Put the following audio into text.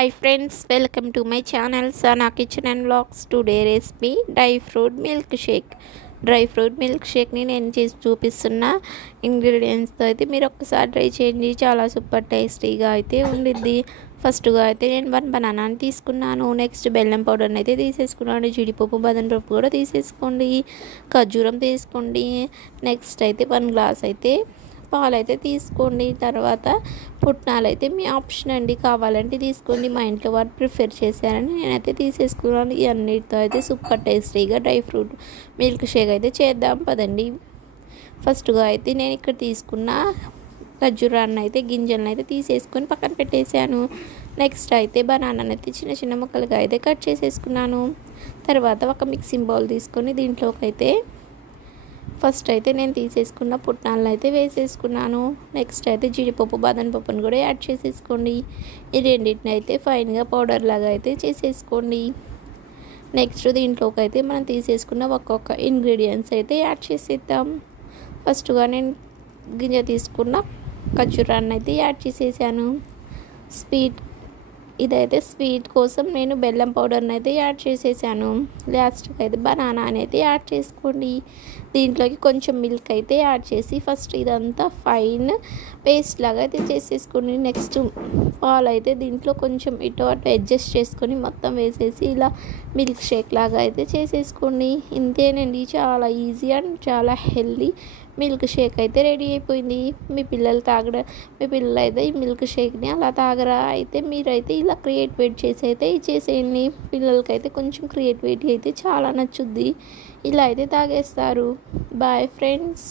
Hi friends, welcome to my channel Sana kitchen and vlogs. Today recipe dry fruit milkshake. Dry fruit milk షేక్ని నేను చేసి చూపిస్తున్న ఇంగ్రీడియంట్స్తో అయితే మీరు ఒక్కసారి ట్రై చేయండి. చాలా సూపర్ టేస్టీగా అయితే ఉండిద్ది. ఫస్ట్గా అయితే నేను 1 బనానాని తీసుకున్నాను. నెక్స్ట్ బెల్లం పౌడర్ని అయితే తీసేసుకున్నాను. జీడిపప్పు, బాదం పప్పు కూడా తీసేసుకోండి. ఖర్జూరం తీసుకోండి. నెక్స్ట్ అయితే 1 గ్లాస్ అయితే పాలు అయితే తీసుకోండి. తర్వాత పుట్నాలు అయితే మీ ఆప్షన్ అండి, కావాలంటే తీసుకోండి. మా ఇంట్లో వారు ప్రిఫర్ చేశారని నేనైతే తీసేసుకున్నాను. ఇవన్నిటితో అయితే సూపర్ టేస్టీగా డ్రై ఫ్రూట్ మిల్క్ షేక్ అయితే చేద్దాం పదండి. ఫస్ట్గా అయితే నేను ఇక్కడ తీసుకున్న ఖర్జూరాన్ని అయితే గింజలను అయితే తీసేసుకొని పక్కన పెట్టేశాను. నెక్స్ట్ అయితే బనానాని అయితే చిన్న చిన్న ముక్కలుగా అయితే కట్ చేసేసుకున్నాను. తర్వాత ఒక మిక్సింగ్ బౌల్ తీసుకొని దీంట్లోకి అయితే ఫస్ట్ అయితే నేను తీసేసుకున్న పుట్నాలను అయితే వేసేసుకున్నాను. నెక్స్ట్ అయితే జీడిపప్పు, బాదం పప్పును కూడా యాడ్ చేసేసుకోండి. ఈ రెండింటిని అయితే ఫైన్గా పౌడర్ లాగా అయితే చేసేసుకోండి. నెక్స్ట్ దీంట్లోకి అయితే మనం తీసేసుకున్న ఒక్కొక్క ఇంగ్రీడియంట్స్ అయితే యాడ్ చేసేద్దాం. ఫస్ట్గా నేను గింజ తీసుకున్న ఖర్జూరాన్ని అయితే యాడ్ చేసేసాను. ఇదైతే స్వీట్ కోసం నేను బెల్లం పౌడర్ని అయితే యాడ్ చేసేసాను. లాస్ట్కి అయితే బనానా అయితే యాడ్ చేసుకోండి. దీంట్లోకి కొంచెం మిల్క్ అయితే యాడ్ చేసి ఫస్ట్ ఇదంతా ఫైన్ పేస్ట్ లాగా అయితే చేసేసుకోండి. నెక్స్ట్ పాలు అయితే దీంట్లో కొంచెం ఇటు అటు అడ్జస్ట్ చేసుకొని మొత్తం వేసేసి ఇలా మిల్క్ షేక్ లాగా అయితే చేసేసుకోండి. ఇంతేనండి, చాలా ఈజీ అండ్ చాలా హెల్దీ మిల్క్ షేక్ అయితే రెడీ అయిపోయింది. మీ పిల్లలు అయితే ఈ మిల్క్ షేక్ని అలా తాగరా, అయితే మీరైతే ఇలా క్రియేటివేట్ చేసి అయితే ఇచ్చేసేయండి. పిల్లలకైతే కొంచెం క్రియేటివిటీ అయితే చాలా నచ్చుద్ది. ఇలా అయితే తాగేస్తారు. Boy friends.